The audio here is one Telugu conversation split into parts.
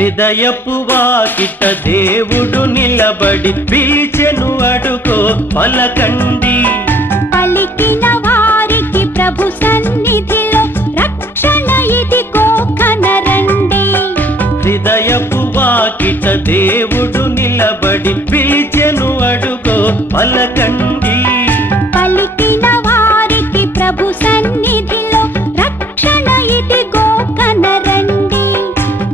హృదయపు వాకిట దేవుడు నిలబడి పిలిచెను అడుగో పలకండి. పలికిన వారికి ప్రభు సన్నిధిలో రక్షణ ఇదిగో కనరండి. హృదయపు వాకిట దేవుడు నిలబడి పిలిచెను అడుగో పలకండి. పలికిన వారికి ప్రభు సన్నిధిలో రక్షణ ఇదిగో కనరండి.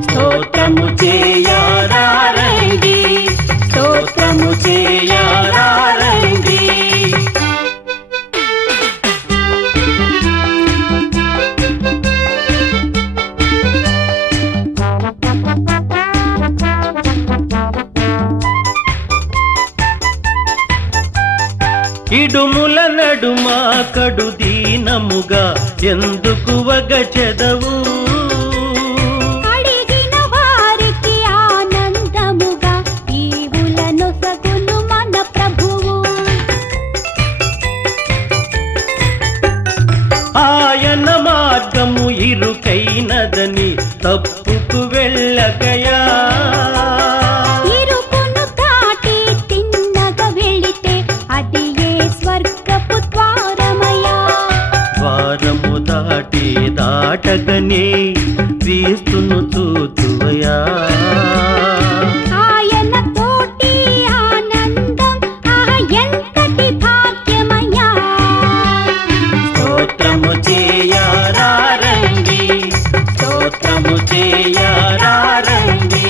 స్తోత్రము చేయరారండి, స్తోత్రము చేయరారండి. ఇడుముల నడుమ కడు దీనముగా ఎందుకు వగచెదవు? అడిగిన వారికి ఆనందముగా ఈవులను సగును మన ప్రభువు. ఆయన మార్గము ఇరుకైనదని తప్పుకు వెళ్ళకయా. ఇరుకును దాటి తిన్నగా వెళితే అది ఏ స్వర్గపు ద్వారమయా. ద్వారము దాటి దాటగనే క్రీస్తును చూతువయా. ఆయన తోటి ఆనందం ఎంతటి భాగ్యమయ్యా. స్తోత్రము చేయరారండి, స్తోత్రము చేయరారండి.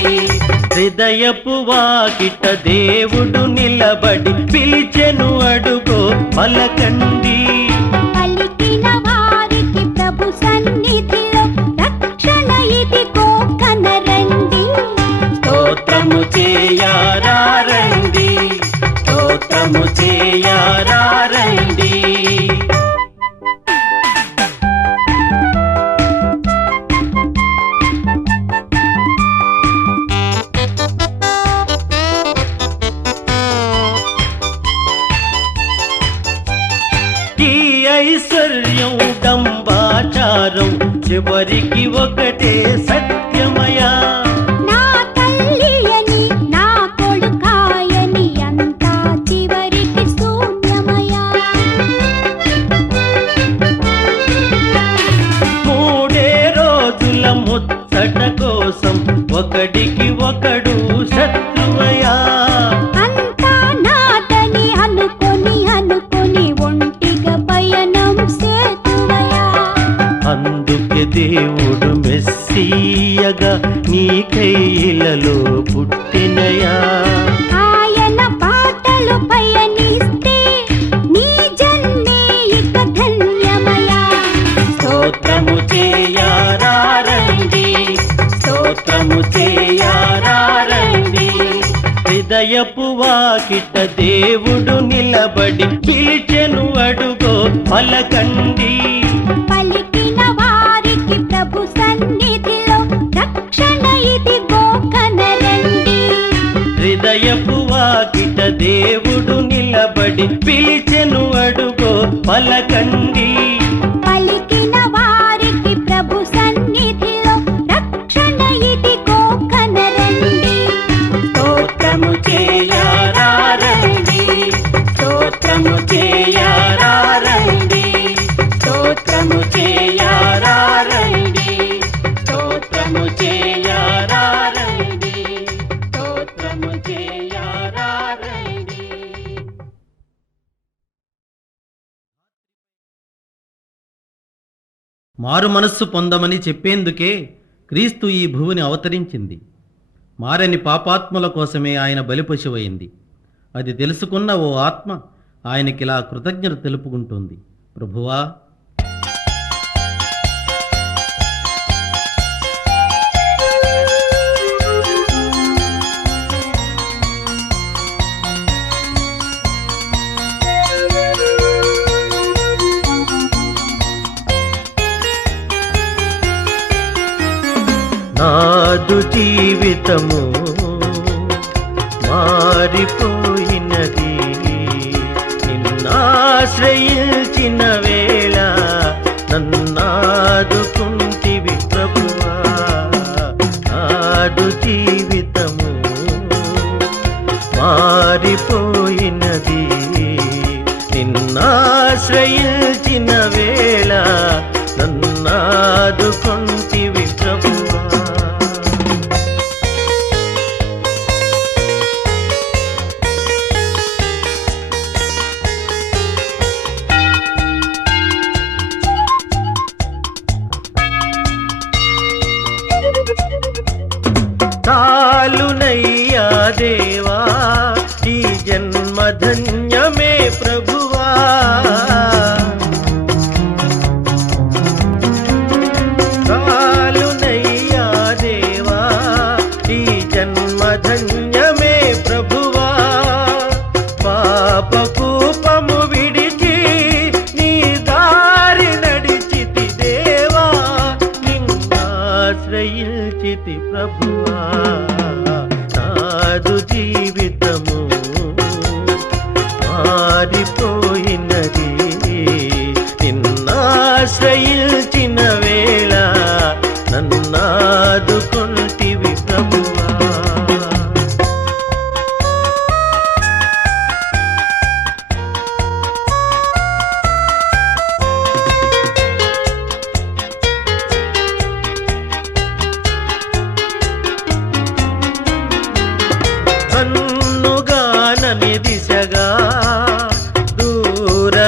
హృదయపు వాకిట దేవుడు నిలబడి పిలిచెను అడుగో పలకండి. పలికిన వారికి ప్రభు సన్నిధిలో రక్షణ ఇదిగో కనరండి. స్తోత్రము చేయరారండి, స్తోత్రము చేయరారండి. ఈ ఐశ్వర్యం డంబాచారం చివరికి ఒకటే సత్యమయా. నా తల్లి అని నా కొడుకాయని అంతా చివరికి శూన్యమయా. మూడే రోజుల ముచ్చట కోసం ఒకడికి ఒకడు శత్రువయా. అంతా నాదని అనుకొని ఒంటిగా పయనం సేతువయా. అందుకే దేవుడు మెస్సీయగా నీ కైలలో పుట్టినయా. ఆయన పాటలు పయనిస్తే నీ జన్మే ఇక ధన్యమయా. స్తోత్రము చేయరారండి, స్తోత్రము చేయరారండి. హృదయపు వాకిట దేవుడు నిలబడి పిలిచెను అడుగో పలకండి. పలికిన వారికి ప్రభు సన్నిధిలో రక్షణ ఇదిగో కనరండి. హృదయపు వాకిట దేవుడు నిలబడి పిలిచెను అడుగో పలకండి. పలికిన వారికి ప్రభు సన్నిధిలో రక్షణ ఇదిగో కనరండి. స్తోత్రము చేయరారండి, స్తోత్రము చేయరారండి, స్తోత్రము చేయరారండి, స్తోత్రము చేయరారండి, స్తోత్రము చేయరారండి. మారు మనస్సు పొందమని చెప్పేందుకే క్రీస్తు ఈ భూమిని అవతరించింది. మారని పాపాత్ముల కోసమే ఆయన బలిపశువైంది. అది తెలుసుకున్న ఓ ఆత్మ ఆయనకిలా కృతజ్ఞత తెలుపుకుంటుంది. ప్రభువా, నాదు జీవితము మారిపోయినది, నిన్నాశ్రయించిన వేళ నన్నాదుకుంటివి ప్రభువా. నా నాదు జీవితము మారిపోయినది నిన్నాశ్రయించిన వేళ నన్నాదుకొంటివి ప్రభువా. చాలునయ్యా దేవా ఈ జన్మధన్యమే ప్రభువా. చాలునయ్యా దేవా ఈ జన్మధన్యమే ప్రభువా. పాపకూపము విడిచి నీ దారి నడిచితి దేవా నిన్నాశ్రయించితి ప్రభువా. నాదు జీవితము మారిపోయినది నిన్నాశ్రయించిన వేళ నన్నాదుకొంటివి ప్రభువా. కన్నుగానని దిశగా దూరమేగితినయ్యా.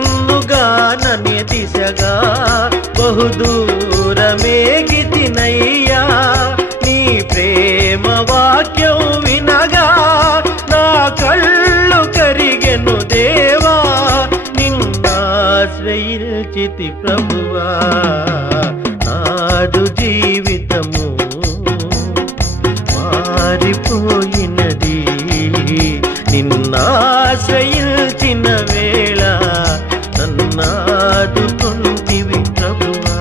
కన్నుగానని దిశగా బహుదూరమేగితినయ్యా. నీ ప్రేమ వాక్యం వినగా నా కళ్ళు కరిగెను దేవా నిన్నాశ్రయించితి ప్రభువా. నాదు జీవితము మారిపోయినది నిన్నాశ్రయించిన వేళ నన్నాదుకొంటివి ప్రభువా.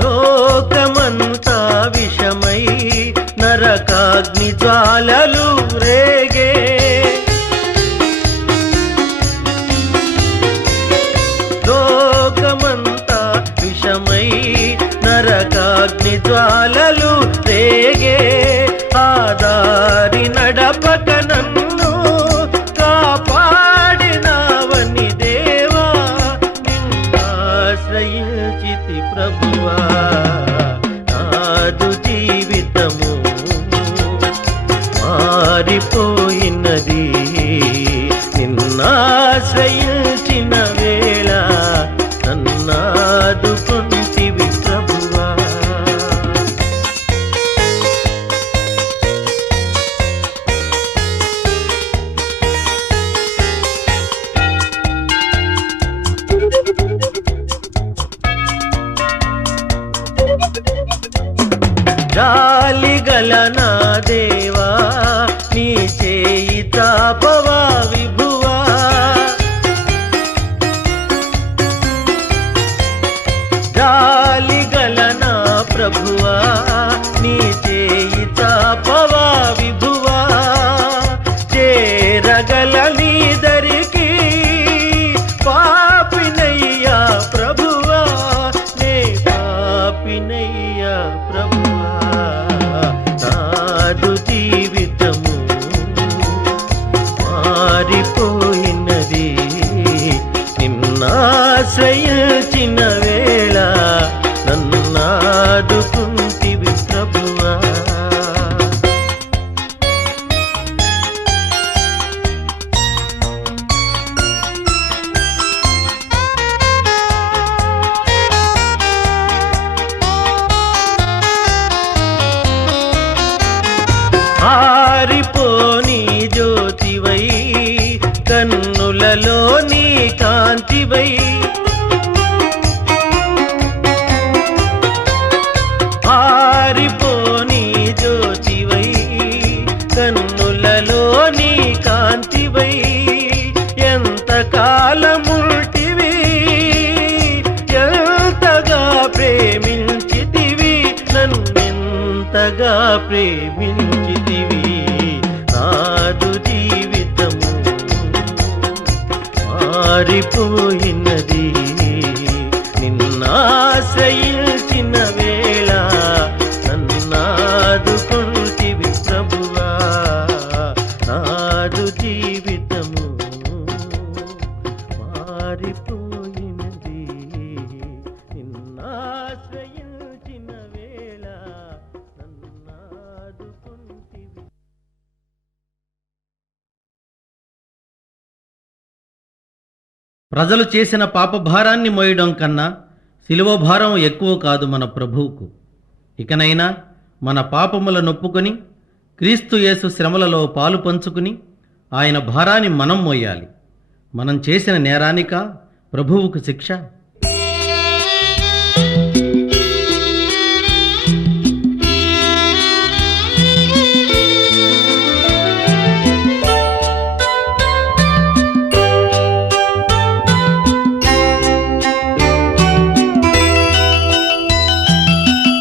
లోకమంతా విషమై నరకాగ్ని జ్వాలలు రేగే. లోకమంతా విషమై నరకాగ్ని జ్వాలలు రేగే. ఆదారి నడపక నన్ను కాపాడినావని దేవా నిన్నాశ్రయించితి ప్రభువా. నాదు జీవితము మారిపోయినది నిన్నాశ్రయించిన వేళ నన్నాదుకొంటివి ప్రభువా. జాలిగల నా దేవా నీ చేయి తాపవా విభువా. జాలిగల నా ప్రభువా నీ చేయి తాపవా విభువా. చేరగల నీ దరికి పాపినయ్యా ప్రభువా నే పాపినయ్యా ప్రభువా. నాదు జీవితము ప్రేమించితివి నాదు జీవితము మారిపోయినది నిన్నాశ్రయించిన వేళ నన్నాదుకుంటివి ప్రభువా నాదు జీవితము మారిపోయినది నిన్నాశ్రయించిన వేళ నన్నాదుకుంటివి. ప్రజలు చేసిన పాపభారాన్ని మోయడం కన్నా శిలువ భారం ఎక్కువ కాదు మన ప్రభువుకు. ఇకనైనా మన పాపముల నొప్పుకొని క్రీస్తు యేసు శ్రమలలో పాలు పంచుకుని ఆయన భారాన్ని మనం మోయాలి. మనం చేసిన నేరానిక ప్రభువుకు శిక్ష?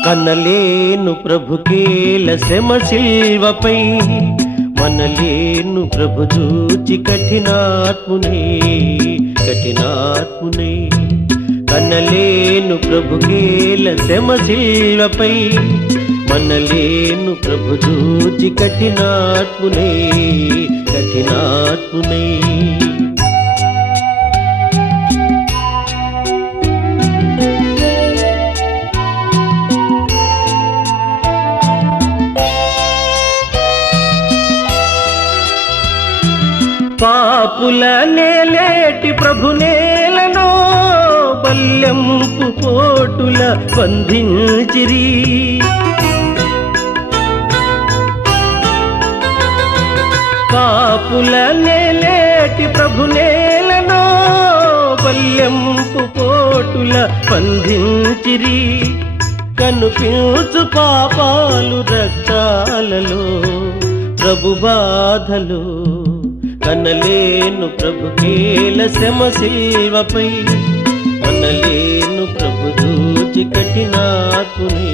కనలేను ప్రభుకేల శ్రమ శిల్వపై మనలేను ప్రభు చూచి కఠినాత్మునే కనలేను ప్రభుకేల శ్రమ శిల్వపై మనలేను ప్రభు చూచి కఠినాత్మునే పాపుల నేలేటి ప్రభు నేలను బల్యంపు పోటుల బంధించిరి పాపుల నేలేటి ప్రభు నేలను బల్యంపు పోటుల బంధించిరి కనుపించు పాపాలు రక్తాలలో ప్రభు బాధలు కనలేను ప్రభుకేల శ్రమ శిల్వపై మనలేను ప్రభు చూచి కఠినాత్మునే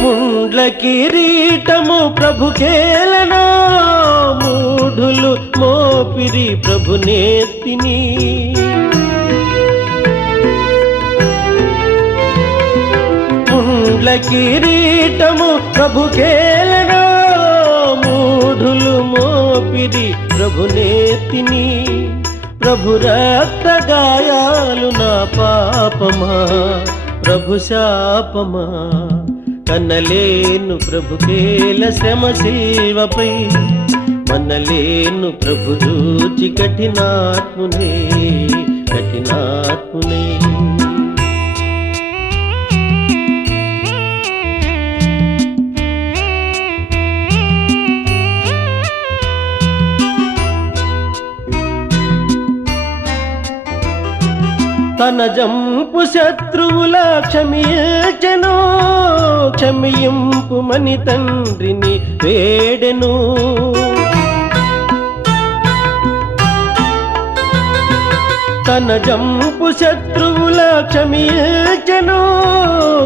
ముండ్ల కిరీటము ప్రభుకేలనో మూఢులు మోపిరి ప్రభు నేత్తిని ముండ్ల కిరీటము ప్రభుకేలనో మూఢులు మోపిరి ప్రభు నేత్తిని ప్రభు రక్త గాయాలు నా పాపమా ప్రభు శాపమా కనలేను ప్రభుకేల శ్రమ శిల్వపై మనలేను ప్రభు చూచి కఠినాత్మునే తన జంపు శత్రువుల క్షమింపు మని తండ్రిని వేడెను తన జంపు శత్రువుల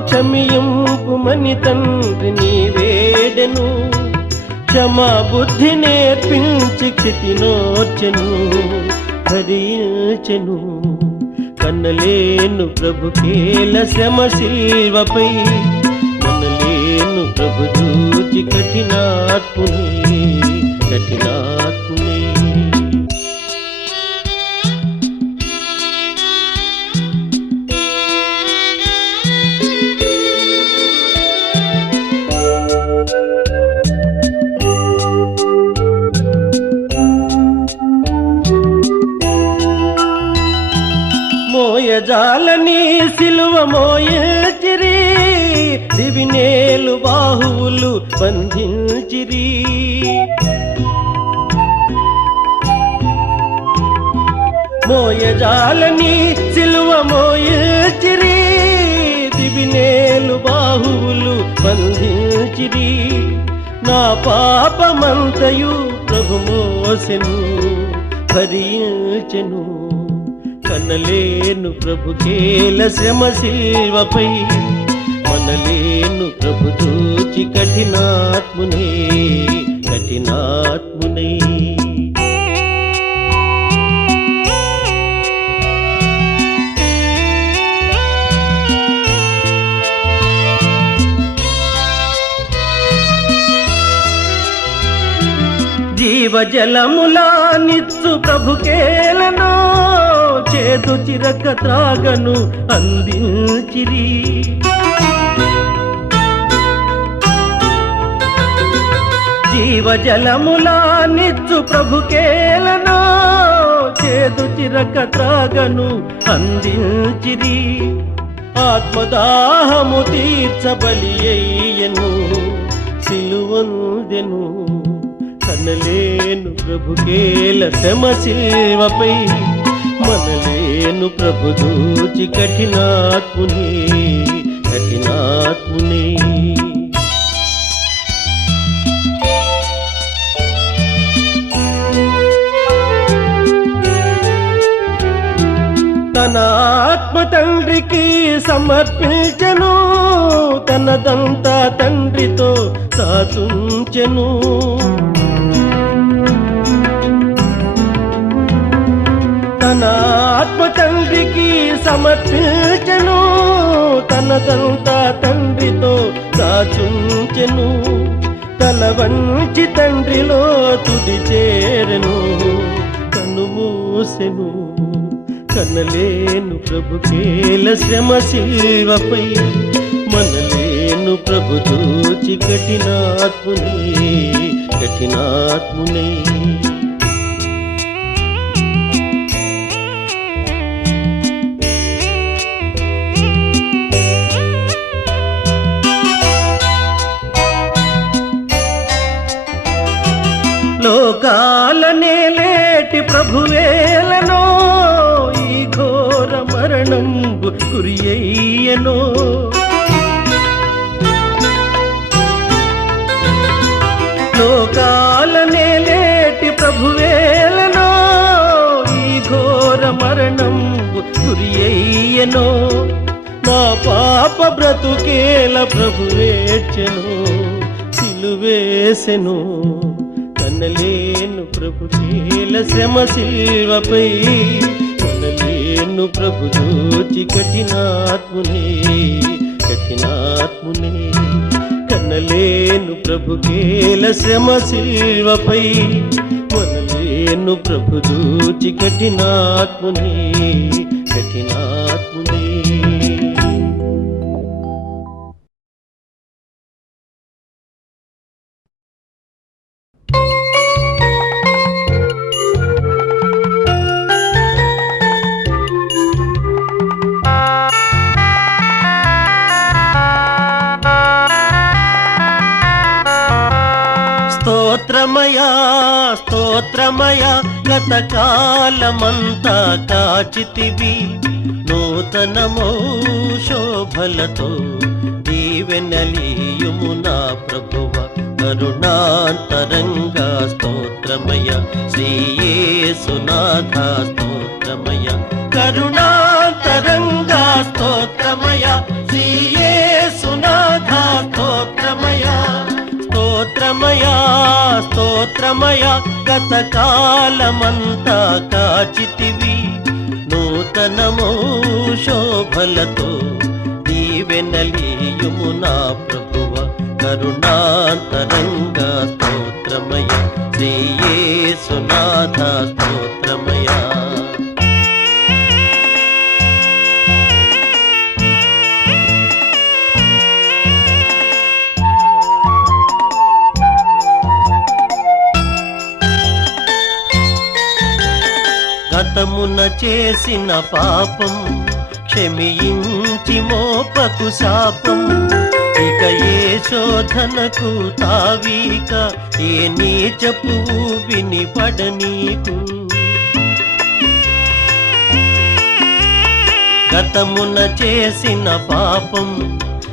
క్షమింపు మని తండ్రిని వేడెను క్షమా బుద్ధి నేర్పించి క్షితినోర్చెను భరించెను కనలేను ప్రభుకేల శ్రమ శిల్వపై మనలేను ప్రభు చూచి కఠినాత్మునే మోయజాలని సిలువ మోయచిరి దివినేలు బాహువులు బంధించిరి మోయజాలని సిలువ మోయచిరి దివినేలు బాహువులు బంధించిరి నా పాపమంతయు ప్రభు మోసెను భరించెను. కనలేను ప్రభు కేల శ్రమ శిల్వపై, మనలేను ప్రభు చూచి కఠినాత్మునే కఠినాత్మునే. జీవజలములా నిత్సు ప్రభుకేలను, చేదు చిరక త్రాగను అందించిరి. జీవజలములా నిత్సు ప్రభుకేలను, చేదు చిరక త్రాగను అందించిరి. ఆత్మదాహము తీర్చబలి అయ్యను, సిలువందెను. కనలేను ప్రభుకేల శ్రమ శిల్వపై, మనలేను ప్రభు దూచి కఠినాత్మునే కఠినాత్మునే. తన ఆత్మ తండ్రికి సమర్పించెను, తనదంతా తండ్రితో సాతుంచెను. తన ఆత్మ తండ్రికి సమర్పించెను, తనదంతా తండ్రితో దాచుంచెను. తల వంచి తండ్రిలో తుది చేరెను, కన్ను మూసెను. కనలేను ప్రభుకేల శ్రమ శిల్వపై, మనలేను ప్రభు దూచి కఠినాత్మునే కఠినాత్మునే. లోకాలనే లేటి ప్రభువేలనో, ఈ ఘోర మరణంబు గురియయ్యనో. లోకాలనే లేటి ప్రభువేలనో, ఈ ఘోర మరణంబు గురియయ్యనో. నా పాప బ్రతుకేల ప్రభువేర్చెను, సిలువేసెను. కనలేను ప్రభుకేల శ్రమ శిల్వపై, కనలేను ప్రభు దూచి కఠినాత్మునే కఠినాత్మునే. కనలేను ప్రభుకేల శ్రమ శిల్వపై, మనలేను ప్రభు దూచి కఠినాత్మునే కఠినాత్మునే. స్తోత్రమయా స్తోత్రమయా, గతకాలమంతా కాచితివి. నూతనమో శోభలతో దీవెనలీయుము నా ప్రభువ. కరుణాంతరంగా స్తోత్రమయ, శ్రీయేసునాథ స్తోత్రమయ. కరుణాంతరంగా స్తోత్రమయ, శ్రీయేసునాథ స్తోత్రమయ. స్తోత్రమయా స్తోత్రమయా, గతకాలమంతా కాచితివి. నూతనమో శోభలతో దీవెనలీయుము నా ప్రభువ. కరుణాంతరంగా స్తోత్రమయ, శ్రీయేసునాథ స్తోత్రమయ. గతమున చేసిన పాపం క్షమించి మోపకు శాపం. ఇక ఏ శోధనకు తావీక, ఏ నీచపు వినిపడనీకు. గతమున చేసిన పాపం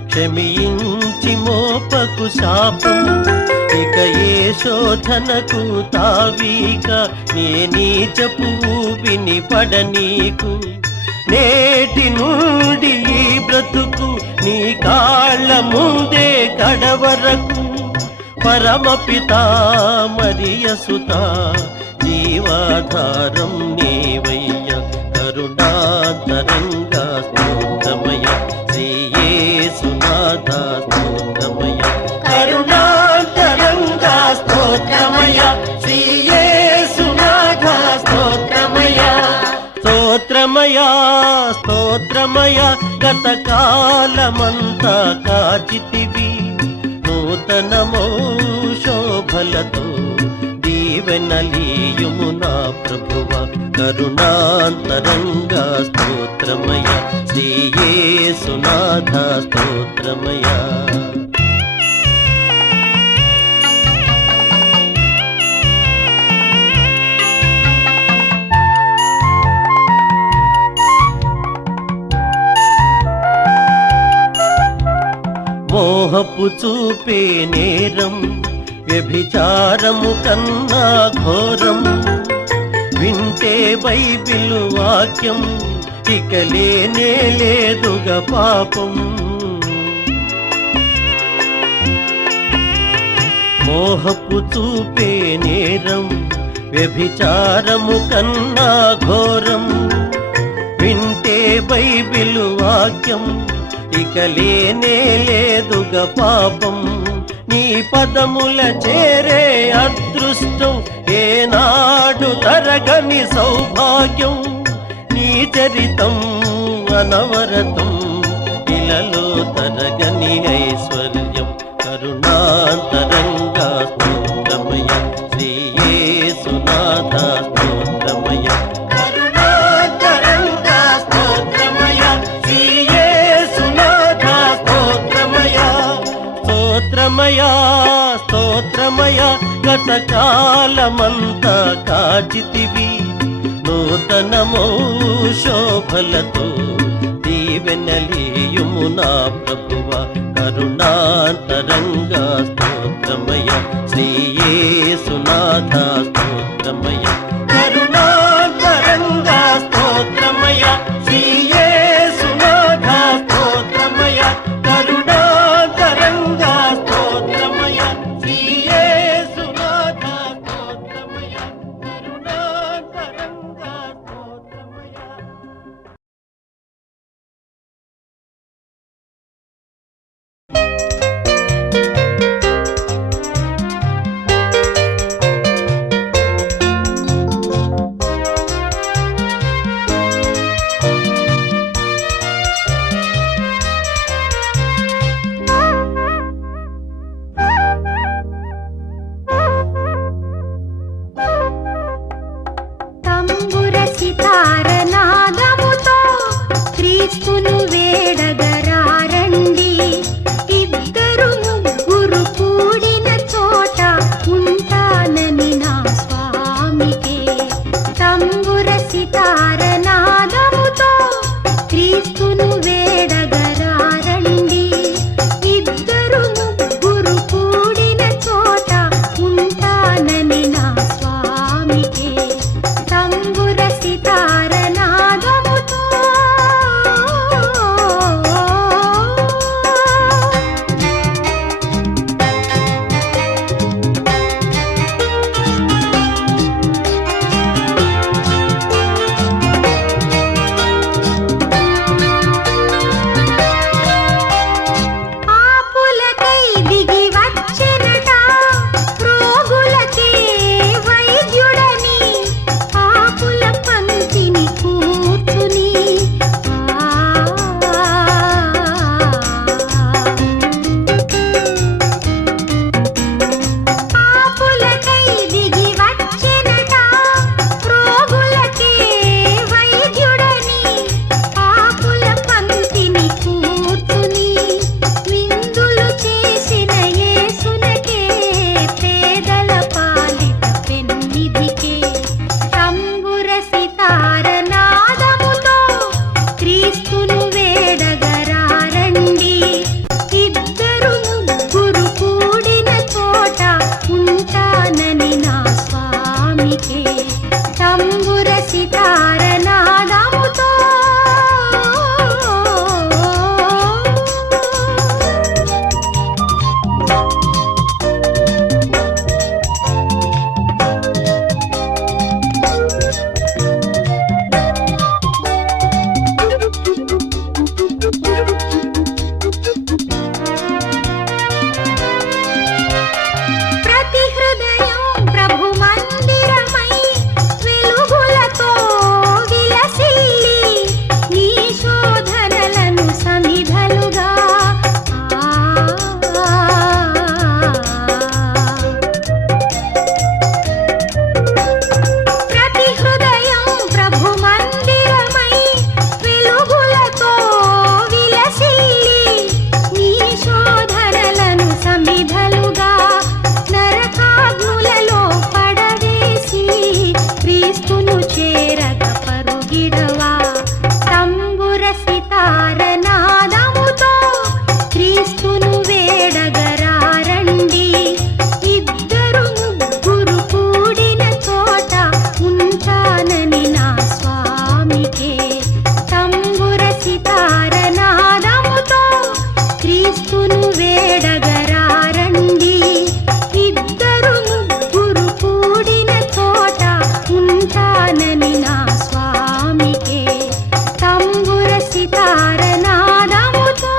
క్షమించి మోపకు శాపం. ఇక ఏ శోధనకు తావీక నే నీచపు ఊబిని పడనీకు. నేటి నుండి ఈ బ్రతుకు నీ కాళ్ళ ముందే కడవరకు. పరమపితా మరియసుత జీవాధారం నీవయ్య. కరుణాంతరంగా స్తోత్రమయ శ్రీ యేసునాథ స్తోత్రమయ. కరుణాంతరంగా స్తోత్రమయ శ్రీ యేసునాథ స్తోత్రమయ. స్తోత్రమయ స్తోత్రమయ గతకాలమంతా కాచితివి. నూతనమో శోభలతో దీవెనలీయుము నా ప్రభువ. కరుణాంతరంగా స్తోత్రమయ శ్రీ యేసునాథ స్తోత్రమయ. మోహపు చూపే నేరం వ్యభిచారము కన్నా ఘోరం. వింటే బైబిలు వాక్యం ఇక లేనే లేదుగా పాపం. మోహపు చూపే నేరం వ్యభిచారము కన్నా ఘోరం. వింటే బైబిలు వాక్యం ఇక లేనే లేదుగా పాపం. నీ పదముల చేరే అదృష్టం ఏనాడు తరగని సౌభాగ్యం. నీ చరితం అనవరతం ఇలలో తరగని ఐశ్వర్యం. కరుణాంతరంగా స్తోత్రమయ శ్రీ యేసునాథ స్తోత్రమయ. కరుణాంతరంగా స్తోత్రమయ శ్రీ యేసునాథ స్తోత్రమయ. స్తోత్రమయ స్తోత్రమయ గతకాలమంతా కాచితివి. నూతనమో శోభలతో దీవెనలీయుము నా ప్రభువ. కరుణాంతరంగా స్తోత్రమయ శ్రీ యేసునాథ స్తోత్రమయ. కరుణాంతరంగా స్తోత్రమయ శ్రీ యేసునాథ స్తోత్రమయ. కరుణాంతరంగా స్తోత్రమయ శ్రీ యేసునాథ స్తోత్రమయ. కరుణాంతరంగా స్తోత్రమయ. పలికిడవా తంబుర సితార నాదముతో క్రీస్తును వేడగరారండి ఇద్దరు ముగ్గురు కూడిన చోట ఉంటానని నా స్వామికే తంబుర సితార నాదముతో క్రీస్తును వేడగరారండి ఇద్దరు ముగ్గురు కూడిన చోట ఉంటానని నా స్వామికే తంబుర సితార నాదముతో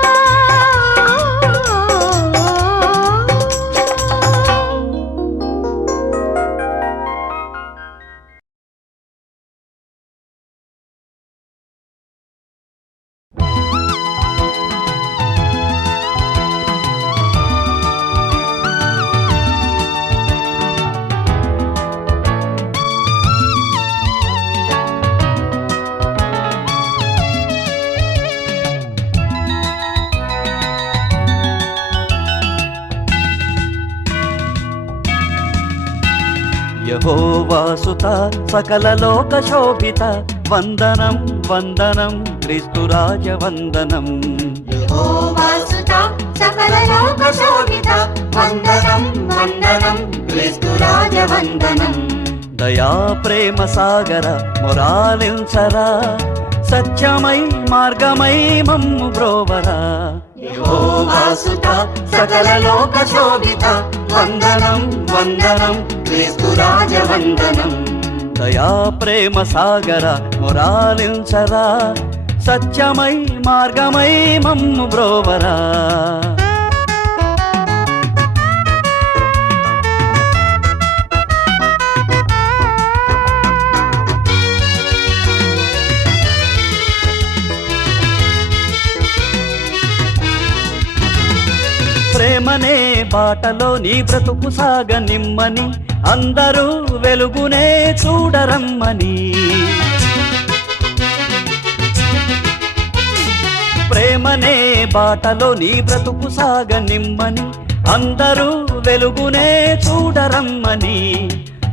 యెహోవాసుత సకల లోక శోభిత వందనం వందనం క్రీస్తురాజ వందనం యెహోవాసుత సకల లోక శోభిత వందనం వందనం క్రీస్తురాజ వందనం దయా ప్రేమ సాగర మొరాలించరా సత్యమై మార్గమై మమ్ము బ్రోవరా యెహోవాసుత సకల లోక శోభిత వందనం వందనం క్రీస్తురాజ వందనం దయా ప్రేమ సాగర మొరాలించరా సత్యమై మార్గమై మమ్ము బ్రోవరా ప్రేమనే బాటలో నీ బ్రతుకు సాగనిమ్మని అందరూ వెలుగునే చూడరమ్మని ప్రేమనే బాటలో నీ బ్రతుకు సాగనిమ్మని అందరూ వెలుగునే చూడరమ్మని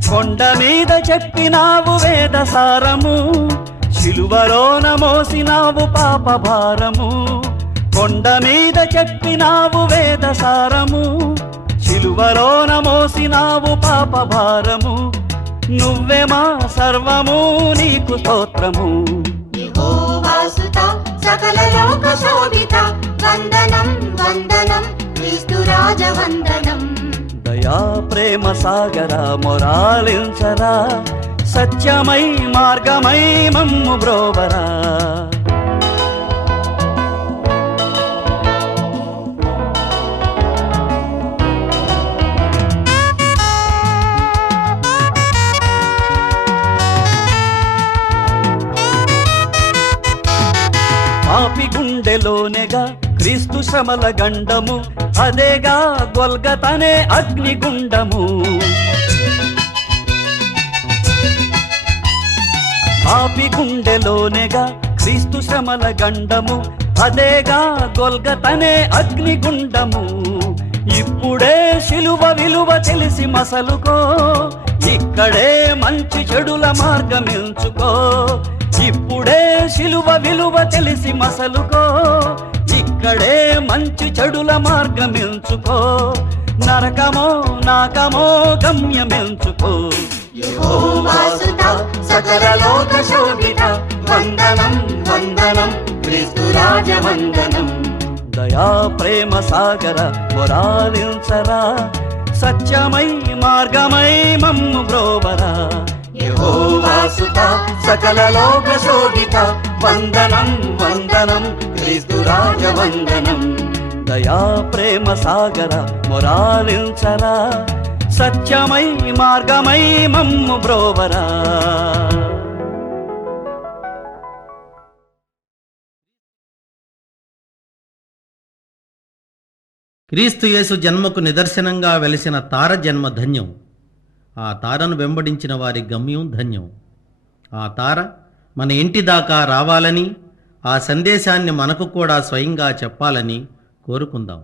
కొండ మీద చెప్పినావు వేద సారము శిలువలోన మోసినావు పాప భారము కొండ మీద చెప్పినావు వేద సారము శిలువలోన మోసినావు పాప భారము నువ్వే మా సర్వము నీకు స్తోత్రము యెహోవాసుత సకల లోక శోభిత వందనం వందనం క్రీస్తురాజ వందనం దయా ప్రేమ సాగర మొరాలించరా సత్యమై మార్గమై మమ్ము బ్రోవరా పాపి గుండెలోనేగా క్రీస్తు శ్రమల గండము అదేగా గొల్గతనే అగ్నిగుండము పాపి గుండెలోనేగా క్రీస్తు శ్రమల గండము అదేగా గొల్గతనే అగ్నిగుండము ఇప్పుడే శిలువ విలువ తెలిసి మసలుకో ఇక్కడే మంచి చెడుల మార్గం ఎంచుకో ఇప్పుడే శిలువ విలువ తెలిసి మసలుకో ఇక్కడే మంచి చెడుల మార్గం ఎంచుకో నరకమో నాకమో గమ్యమెంచుకో యెహోవాసుత సకల లోక శోభిత వందనం వందనం క్రీస్తురాజ వందనం దయా ప్రేమ సాగర మొరాలించరా సత్యమై మార్గమై మమ్ము బ్రోవరా యెహోవాసుత సకల లోక శోభిత వందనం వందనం క్రీస్తురాజ వందనం దయా ప్రేమ సాగర మొరాలించరా సత్యమై మార్గమై మమ్ము బ్రోవరా క్రీస్తు యేసు జన్మకు నిదర్శనంగా వెలిసిన తార జన్మ ధన్యం. ఆ తారను వెంబడించిన వారి గమ్యం ధన్యం. ఆ తార మన ఇంటి దాకా రావాలని, ఆ సందేశాన్ని మనకు కూడా స్వయంగా చెప్పాలని కోరుకుందాం.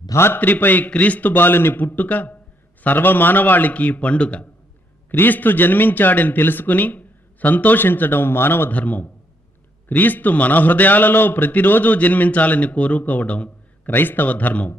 ధాత్రిపై క్రీస్తు బాలుని పుట్టుక సర్వమానవాళికి పండుగ. క్రీస్తు జన్మించాడని తెలుసుకుని సంతోషించడం మానవ ధర్మం. క్రీస్తు మన హృదయాలలో ప్రతిరోజు జన్మించాలని కోరుకోవడం క్రైస్తవ ధర్మం.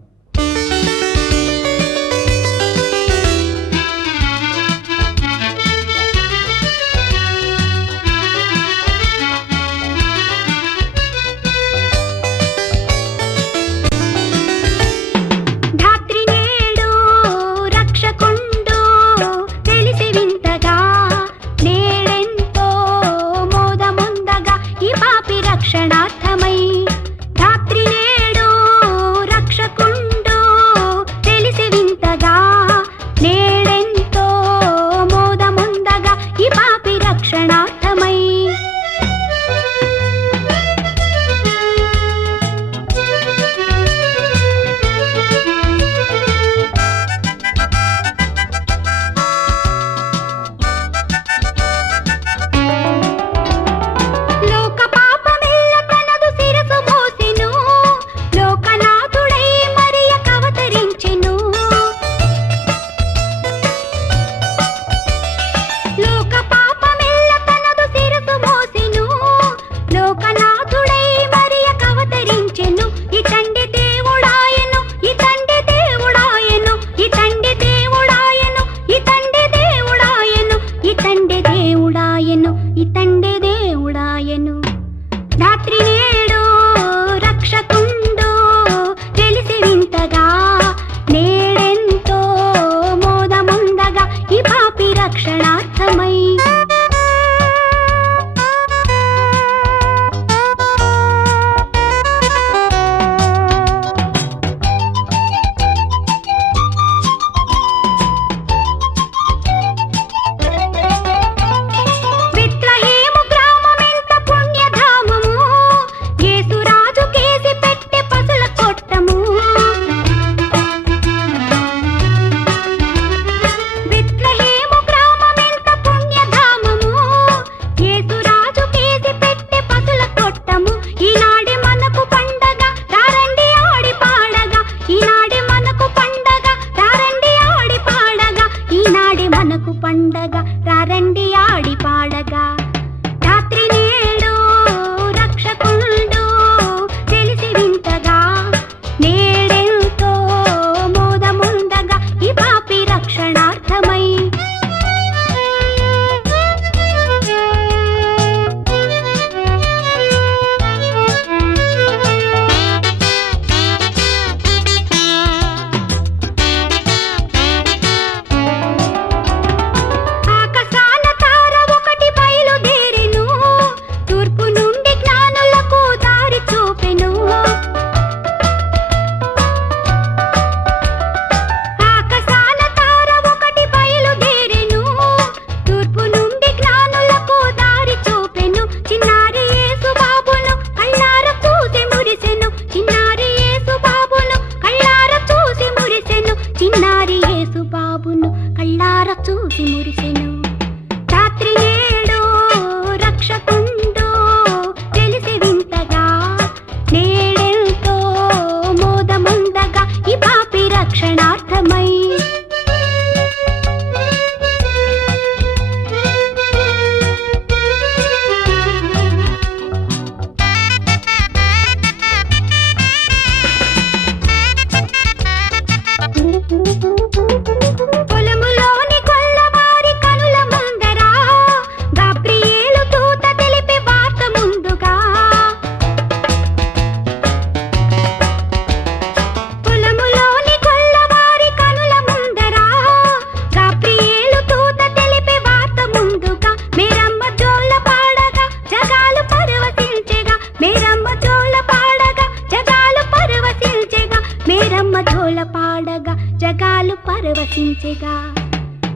పరవశించెగా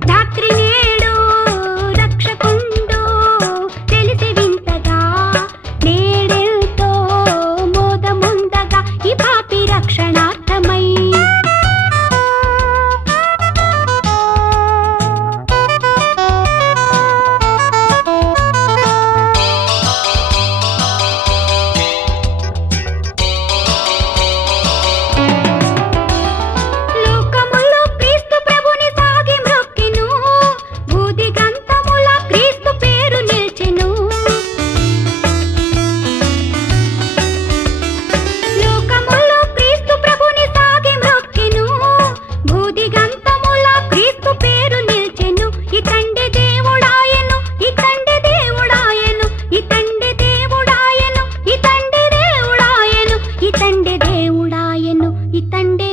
ధాత్రి నేడు రక్షకుండు తెలిసి వింతగా నేడెంతో మోదముందగా ఈ పాపి రక్షణార్థమై తండ్రి